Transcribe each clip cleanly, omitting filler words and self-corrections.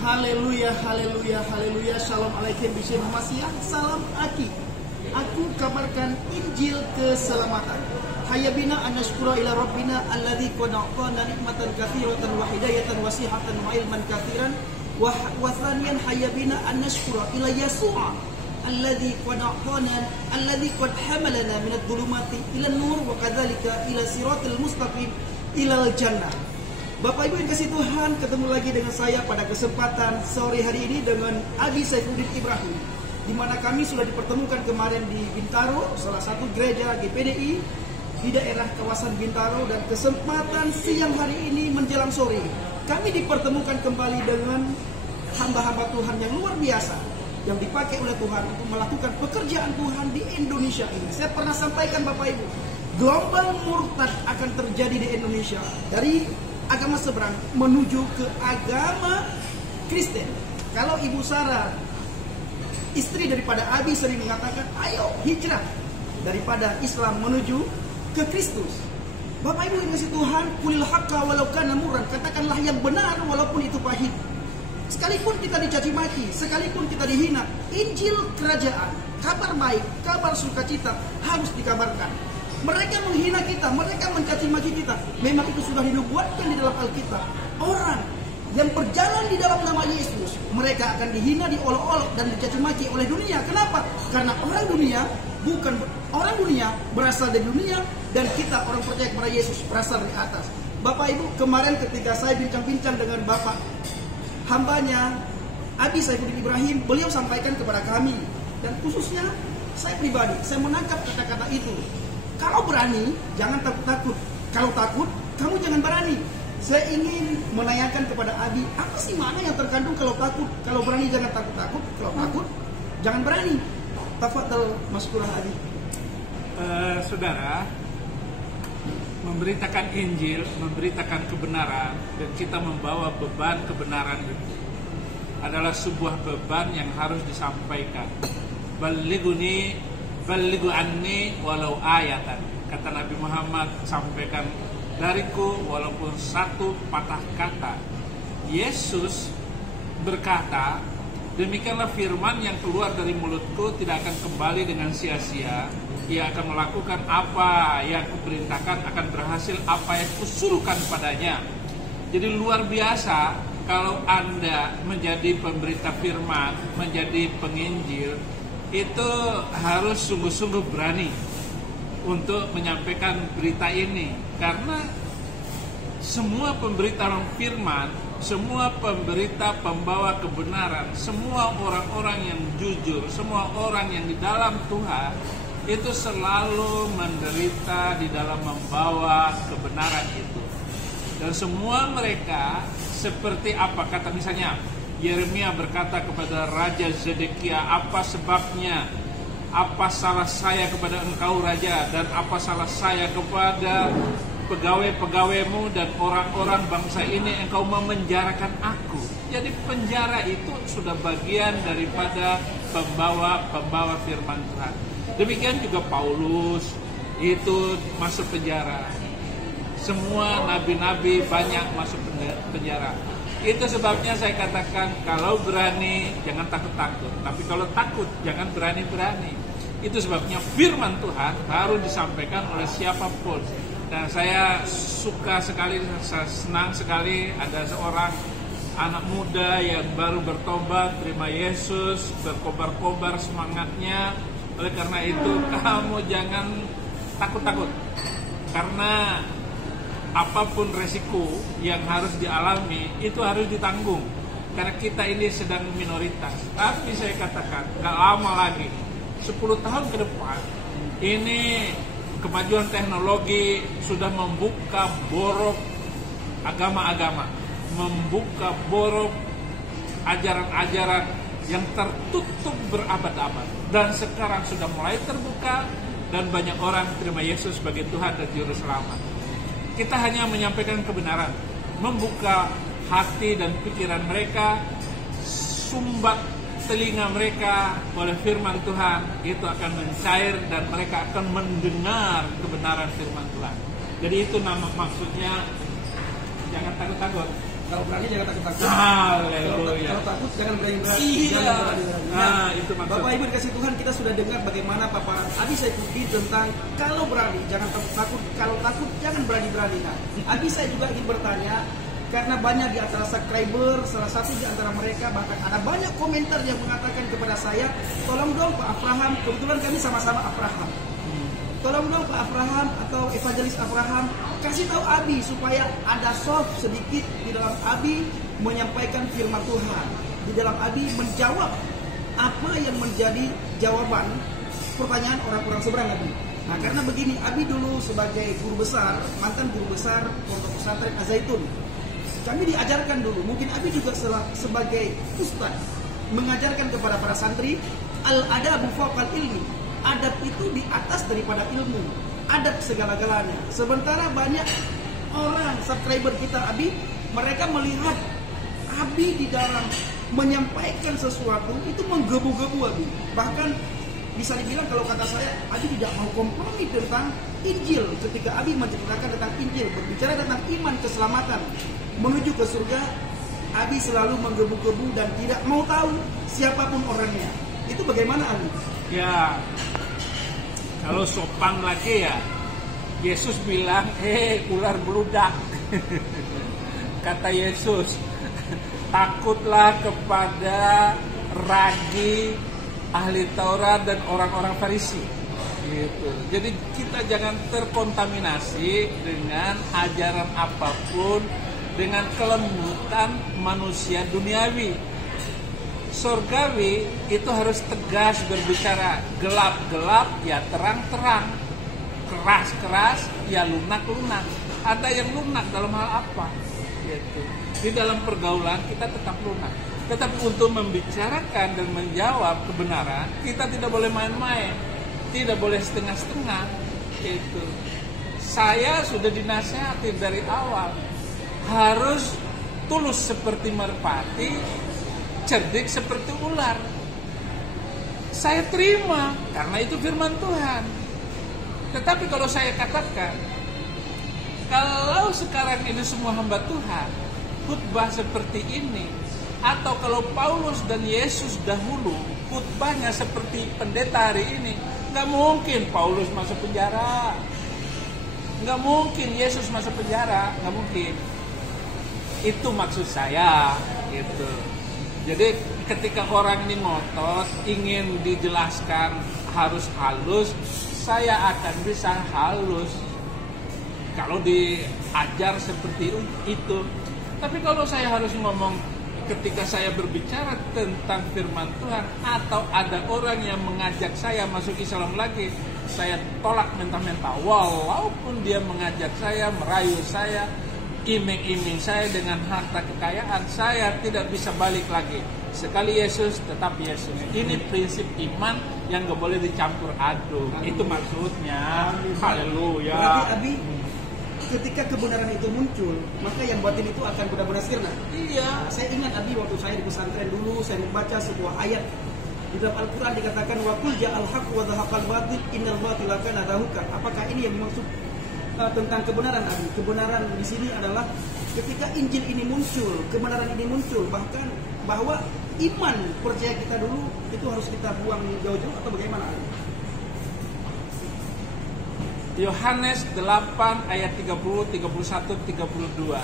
Haleluya, haleluya, haleluya. Shalom alaikum bismillah Masiyah. Salam aki. Aku kabarkan Injil keselamatan. Hayya bina an nashkura ila rabbina alladzi qad a'tana nikmatan katsiratan wa hidayatan wasihatan wa ilman katsiran wa thaniyan hayya bina an nashkura ila Yasu'a alladzi qad a'tana alladzi qad hamalana min adh-dhulumati ila an-nur wa kadzalika ila siratal mustaqim ila al-jannah. Bapak Ibu yang kasih Tuhan, ketemu lagi dengan saya pada kesempatan sore hari ini dengan Abi Saifuddin Ibrahim, di mana kami sudah dipertemukan kemarin di Bintaro, salah satu gereja GPDI di daerah kawasan Bintaro, dan kesempatan siang hari ini menjelang sore kami dipertemukan kembali dengan hamba-hamba Tuhan yang luar biasa yang dipakai oleh Tuhan untuk melakukan pekerjaan Tuhan di Indonesia ini. Saya pernah sampaikan Bapak Ibu, gelombang murtad akan terjadi di Indonesia dari agama seberang menuju ke agama Kristen. Kalau Ibu Sarah, istri daripada Abi, sering mengatakan, ayo hijrah daripada Islam menuju ke Kristus. Bapak Ibu yang kasih Tuhan, kulil haqqa walau kana murran, katakanlah yang benar walaupun itu pahit. Sekalipun kita dicaci maki, sekalipun kita dihina, Injil kerajaan, kabar baik, kabar sukacita harus dikabarkan. Mereka menghina kita, mereka mencaci maki kita, memang itu sudah dinubuatkan di dalam Alkitab. Orang yang berjalan di dalam nama Yesus, mereka akan dihina, diolok-olok dan dicaci maki oleh dunia. Kenapa? Karena orang dunia berasal dari dunia, dan kita orang percaya kepada Yesus berasal dari atas. Bapak Ibu, kemarin ketika saya bincang-bincang dengan Bapak hambanya Abi Saifuddin Ibrahim, beliau sampaikan kepada kami, dan khususnya saya pribadi, saya menangkap kata-kata itu. Kalau berani, jangan takut-takut. Kalau takut, kamu jangan berani. Saya ingin menanyakan kepada Abi, apa sih makna yang terkandung kalau takut? Kalau berani jangan takut-takut, kalau takut jangan berani. Tafadhal Maskurah Abi. Saudara, memberitakan Injil, memberitakan kebenaran, dan kita membawa beban kebenaran itu adalah sebuah beban yang harus disampaikan. Balighu anni walau ayatan, kata Nabi Muhammad, sampaikan dariku walaupun satu patah kata. Yesus berkata, demikianlah firman yang keluar dari mulutku tidak akan kembali dengan sia-sia. Ia akan melakukan apa yang kuperintahkan, akan berhasil apa yang kusuruhkan padanya. Jadi luar biasa kalau Anda menjadi pemberita firman, menjadi penginjil, itu harus sungguh-sungguh berani untuk menyampaikan berita ini. Karena semua pemberita firman, semua pemberita pembawa kebenaran, semua orang-orang yang jujur, semua orang yang di dalam Tuhan, itu selalu menderita di dalam membawa kebenaran itu. Dan semua mereka seperti apa, kata misalnya Yeremia berkata kepada Raja Zedekia, apa sebabnya? Apa salah saya kepada engkau Raja, dan apa salah saya kepada pegawai-pegawaimu dan orang-orang bangsa ini, engkau memenjarakan aku. Jadi penjara itu sudah bagian daripada pembawa firman Tuhan. Demikian juga Paulus itu masuk penjara. Semua nabi-nabi banyak masuk penjara. Itu sebabnya saya katakan, kalau berani jangan takut-takut, tapi kalau takut jangan berani-berani. Itu sebabnya firman Tuhan harus disampaikan oleh siapapun. Dan saya suka sekali, saya senang sekali ada seorang anak muda yang baru bertobat, terima Yesus, berkobar-kobar semangatnya. Oleh karena itu, kamu jangan takut-takut, karena apapun resiko yang harus dialami itu harus ditanggung, karena kita ini sedang minoritas. Tapi saya katakan, gak lama lagi, 10 tahun ke depan, ini kemajuan teknologi sudah membuka borok agama-agama, membuka borok ajaran-ajaran yang tertutup berabad-abad, dan sekarang sudah mulai terbuka, dan banyak orang terima Yesus sebagai Tuhan dan Juru Selamat. Kita hanya menyampaikan kebenaran, membuka hati dan pikiran mereka, sumbat telinga mereka oleh firman Tuhan, itu akan mencair dan mereka akan mendengar kebenaran firman Tuhan. Jadi itu maksudnya, jangan takut-takut. Kalau berani jangan takut-takut. Haleluya. Kalau takut jangan berani-berani. Iya. Jangan berani-berani. Nah, itu maksud. Bapak Ibu dikasih Tuhan, kita sudah dengar bagaimana paparan Abi Saifuddin tentang kalau berani jangan takut, kalau takut jangan berani-berani. Nah, Abi saya juga ingin bertanya, karena banyak di antara subscriber, salah satu di antara mereka bahkan ada banyak komentar yang mengatakan kepada saya, tolong dong Pak Abraham, kebetulan kami sama-sama Abraham. Tolong dong Pak Abraham atau Evangelis Abraham, kasih tahu Abi supaya ada soft sedikit di dalam Abi menyampaikan firman Tuhan. Di dalam Abi menjawab apa yang menjadi jawaban pertanyaan orang-orang seberang Abi. Nah, karena begini, Abi dulu sebagai guru besar, mantan guru besar Pondok Pesantren Az-Zaitun. Kami diajarkan dulu, mungkin Abi juga sebagai ustaz mengajarkan kepada para santri, al-adabu fawqal ilmi. Adab itu di atas daripada ilmu. Adab segala-galanya. Sementara banyak orang subscriber kita Abi, mereka melihat Abi di dalam menyampaikan sesuatu itu menggebu-gebu Abi. Bahkan bisa dibilang kalau kata saya, Abi tidak mau kompromi tentang Injil. Ketika Abi menceritakan tentang Injil, berbicara tentang iman keselamatan menuju ke surga, Abi selalu menggebu-gebu dan tidak mau tahu siapapun orangnya. Itu bagaimana Abi? Ya, kalau sopan lagi ya, Yesus bilang, ular beludak. Kata Yesus, takutlah kepada ragi ahli Taurat dan orang-orang Farisi. Gitu. Jadi kita jangan terkontaminasi dengan ajaran apapun, dengan kelembutan manusia duniawi. Surgawi itu harus tegas berbicara, gelap-gelap ya terang-terang, keras-keras ya lunak-lunak. Ada yang lunak dalam hal apa? Gitu. Di dalam pergaulan kita tetap lunak. Tetapi untuk membicarakan dan menjawab kebenaran, kita tidak boleh main-main, tidak boleh setengah-setengah. Gitu. Saya sudah dinasihati dari awal, harus tulus seperti merpati, cerdik seperti ular. Saya terima karena itu firman Tuhan. Tetapi kalau saya katakan, kalau sekarang ini semua hamba Tuhan khutbah seperti ini, atau kalau Paulus dan Yesus dahulu khutbahnya seperti pendeta hari ini, nggak mungkin Paulus masuk penjara, nggak mungkin Yesus masuk penjara, nggak mungkin. Itu maksud saya, gitu. Jadi ketika orang ini ngotot ingin dijelaskan harus halus, saya akan bisa halus kalau diajar seperti itu. Tapi kalau saya harus ngomong ketika saya berbicara tentang firman Tuhan, atau ada orang yang mengajak saya masuk Islam lagi, saya tolak mentah-mentah. Walaupun dia mengajak saya, merayu saya, iming-iming saya dengan harta kekayaan, saya tidak bisa balik lagi. Sekali Yesus, tetap Yesus. Ini prinsip iman yang gak boleh dicampur aduk. Itu maksudnya. Haleluya. Berarti Abi, ketika kebenaran itu muncul, maka yang batin itu akan benar-benar sirna. Iya. Nah, saya ingat Abi waktu saya di pesantren dulu, saya membaca sebuah ayat di dalam Al-Quran dikatakan wa qul ja'al haqq wa dhahaqal batil innal batila kana zahuqa. Apakah ini yang dimaksud tentang kebenaran Abi? Kebenaran di sini adalah ketika Injil ini muncul, kebenaran ini muncul, bahkan bahwa iman percaya kita dulu itu harus kita buang jauh-jauh, atau bagaimana Abi? Yohanes 8 ayat 30, 31, 32.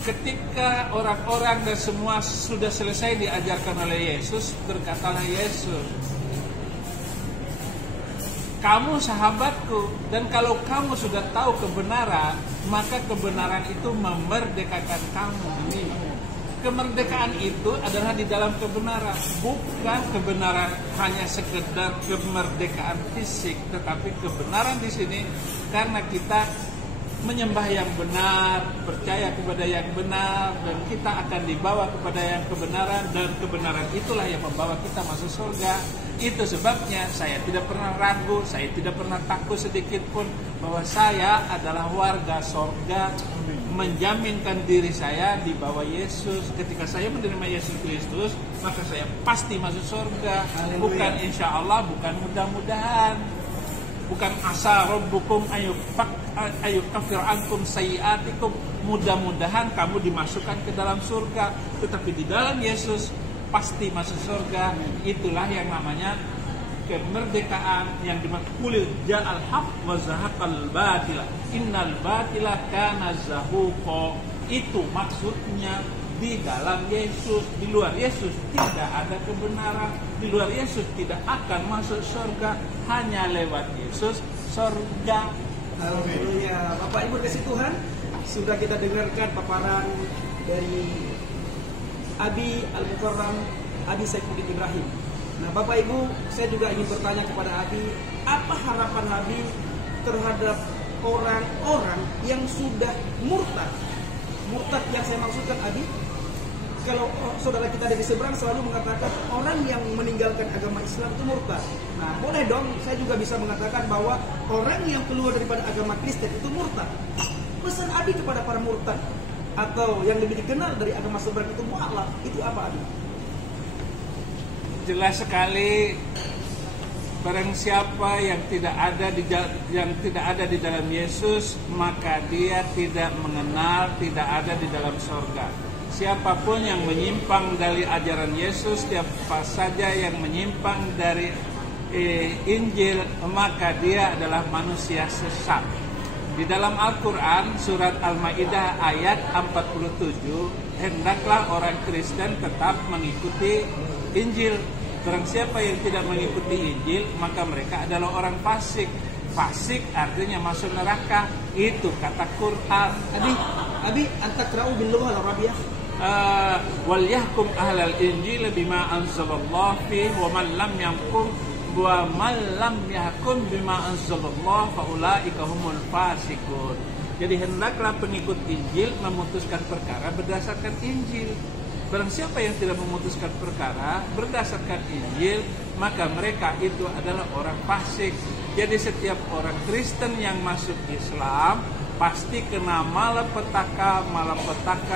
Ketika orang-orang dan semua sudah selesai diajarkan oleh Yesus, berkatalah Yesus, kamu sahabatku, dan kalau kamu sudah tahu kebenaran, maka kebenaran itu memerdekakan kamu. Ini kemerdekaan itu adalah di dalam kebenaran, bukan kebenaran hanya sekedar kemerdekaan fisik, tetapi kebenaran di sini karena kita menyembah yang benar, percaya kepada yang benar, dan kita akan dibawa kepada yang kebenaran, dan kebenaran itulah yang membawa kita masuk surga. Itu sebabnya saya tidak pernah ragu, saya tidak pernah takut sedikit pun bahwa saya adalah warga surga, menjaminkan diri saya di bawah Yesus. Ketika saya menerima Yesus Kristus, maka saya pasti masuk surga. Bukan insya Allah, bukan mudah-mudahan, bukan asa rabbukum ayu kafir ankum sayiatikum, mudah-mudahan kamu dimasukkan ke dalam surga. Tetapi di dalam Yesus pasti masuk surga. Itulah yang namanya kemerdekaan yang dimaksud qul ja'al haq wa zahaqal batila innal batila kana zahuqa. Itu maksudnya di dalam Yesus. Di luar Yesus tidak ada kebenaran. Di luar Yesus tidak akan masuk surga. Hanya lewat Yesus surga. Haleluya. Bapak Ibu kasih Tuhan, sudah kita dengarkan paparan dari Abi Al-Mukarram, Abi Saifuddin Ibrahim. Nah, Bapak Ibu, saya juga ingin bertanya kepada Abi, apa harapan Abi terhadap orang-orang yang sudah murtad? Murtad yang saya maksudkan, Abi, kalau saudara kita dari seberang selalu mengatakan orang yang meninggalkan agama Islam itu murtad. Nah, boleh dong saya juga bisa mengatakan bahwa orang yang keluar daripada agama Kristen itu murtad. Pesan Abi kepada para murtad atau yang lebih dikenal dari agama seberang itu mu'alaf, itu apa, Abi? Jelas sekali, barang siapa yang tidak ada di dalam Yesus, maka dia tidak mengenal, tidak ada di dalam surga. Siapapun yang menyimpang dari ajaran Yesus, siapa saja yang menyimpang dari Injil, maka dia adalah manusia sesat. Di dalam Al-Quran, surat Al-Ma'idah ayat 47, hendaklah orang Kristen tetap mengikuti Injil. Barang siapa yang tidak mengikuti Injil, maka mereka adalah orang fasik. Fasik artinya masuk neraka. Itu kata Quran. Abi antakra'u bil lughah al-arabiyyah. Wal yahkum ahlal injil bima anzalallah fi wa man lam yahkum wa man lam yahkum bima anzalallah fa ulaika humul fasikun. Jadi hendaklah pengikut Injil memutuskan perkara berdasarkan Injil. Barang siapa yang tidak memutuskan perkara berdasarkan Injil, maka mereka itu adalah orang fasik. Jadi setiap orang Kristen yang masuk Islam pasti kena malapetaka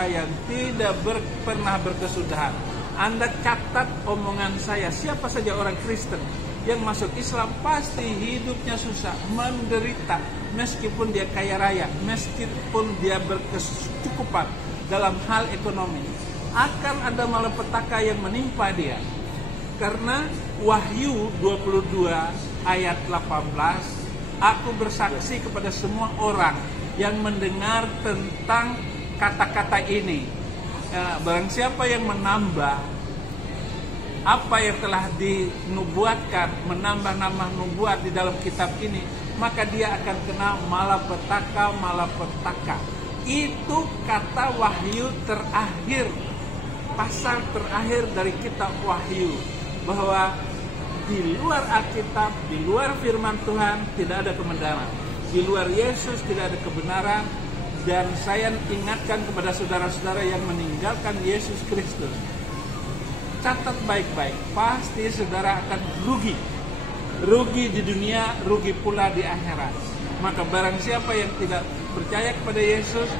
yang tidak pernah berkesudahan. Anda catat omongan saya, siapa saja orang Kristen yang masuk Islam pasti hidupnya susah, menderita, meskipun dia kaya raya, meskipun dia berkecukupan dalam hal ekonomi. Akan ada malapetaka yang menimpa dia. Karena Wahyu 22 ayat 18, aku bersaksi kepada semua orang yang mendengar tentang kata-kata ini. Barang siapa yang menambah apa yang telah dinubuatkan, menambah-nambah nubuat di dalam kitab ini, maka dia akan kena malapetaka. Itu kata Wahyu terakhir, pasal terakhir dari kitab Wahyu, bahwa di luar Alkitab, di luar firman Tuhan tidak ada kebenaran. Di luar Yesus tidak ada kebenaran. Dan saya ingatkan kepada saudara-saudara yang meninggalkan Yesus Kristus, catat baik-baik, pasti saudara akan rugi. Rugi di dunia, rugi pula di akhirat. Maka barang siapa yang tidak percaya kepada Yesus,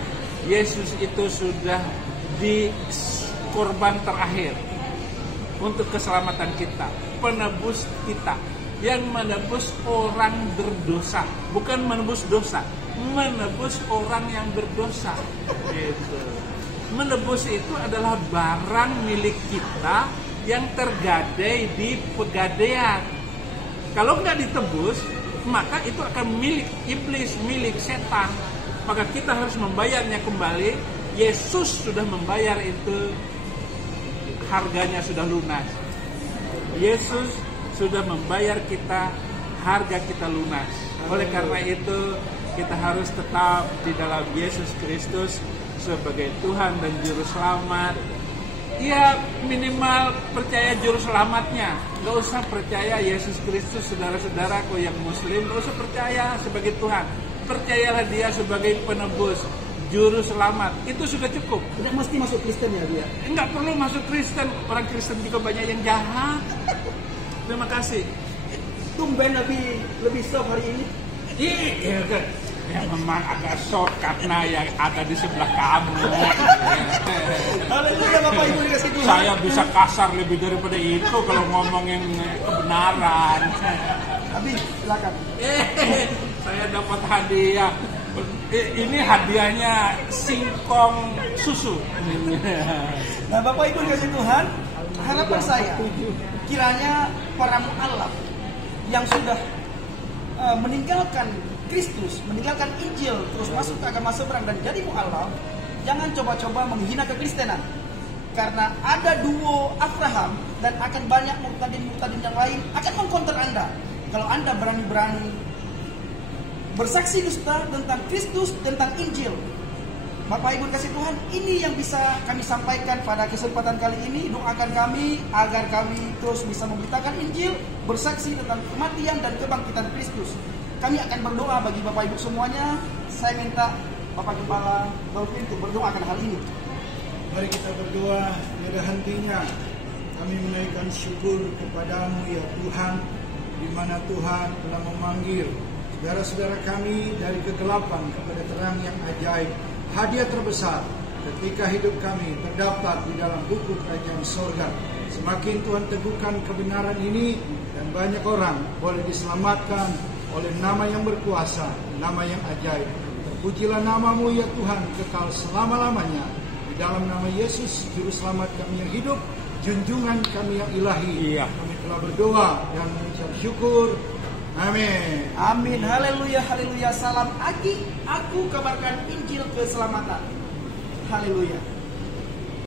Yesus itu sudah di korban terakhir untuk keselamatan kita, penebus kita, yang menebus orang berdosa, bukan menebus dosa, menebus orang yang berdosa. Gitu. Menebus itu adalah barang milik kita yang tergadai di pegadaian. Kalau nggak ditebus, maka itu akan milik iblis, milik setan. Maka kita harus membayarnya kembali. Yesus sudah membayar itu, harganya sudah lunas. Yesus sudah membayar kita, harga kita lunas. Oleh karena itu, kita harus tetap di dalam Yesus Kristus sebagai Tuhan dan Juru Selamat. Ya, minimal percaya Juru Selamatnya. Gak usah percaya Yesus Kristus, saudara-saudaraku yang Muslim, gak usah percaya sebagai Tuhan. Percayalah dia sebagai penebus, Juru Selamat. Itu sudah cukup. Tidak mesti masuk Kristen ya dia? Enggak perlu masuk Kristen. Orang Kristen juga banyak yang jahat. Terima kasih. Tumben lebih soft hari ini. Iya kan. Ya memang agak shock karena yang ada di sebelah kamu. Haleluya, Bapak Ibu dikasih Tuhan. Saya bisa kasar lebih daripada itu kalau ngomongin kebenaran. Abi, silakan. Saya dapat hadiah Ini hadiahnya singkong susu. Nah, Bapak Ibu dikasih Tuhan, harapan saya kiranya para mu'alaf yang sudah meninggalkan Kristus, meninggalkan Injil, terus masuk ke agama seberang dan jadi mu'alaf, jangan coba-coba menghina kekristenan. Karena ada duo Abraham dan akan banyak murtadin-murtadin yang lain akan mengkonter Anda. Kalau Anda berani-berani bersaksi dusta tentang Kristus, tentang Injil. Bapak Ibu kasih Tuhan, ini yang bisa kami sampaikan pada kesempatan kali ini. Doakan kami agar kami terus bisa memberitakan Injil, bersaksi tentang kematian dan kebangkitan Kristus. Kami akan berdoa bagi Bapak Ibu semuanya. Saya minta Bapak Kepala Dolphin untuk berdoa akan hal ini. Mari kita berdoa, tiada hentinya kami menaikkan syukur kepadamu ya Tuhan, di mana Tuhan telah memanggil saudara-saudara kami dari kegelapan kepada terang yang ajaib. Hadiah terbesar ketika hidup kami terdaftar di dalam buku kerajaan sorga. Semakin Tuhan teguhkan kebenaran ini dan banyak orang boleh diselamatkan oleh nama yang berkuasa, nama yang ajaib. Terpujilah namamu ya Tuhan kekal selama-lamanya. Di dalam nama Yesus, Juru Selamat kami yang hidup, junjungan kami yang ilahi. Kami telah berdoa dan mengucap syukur. Amin. Amin. Haleluya, haleluya. Salam Aki. Aku kabarkan Injil keselamatan. Haleluya.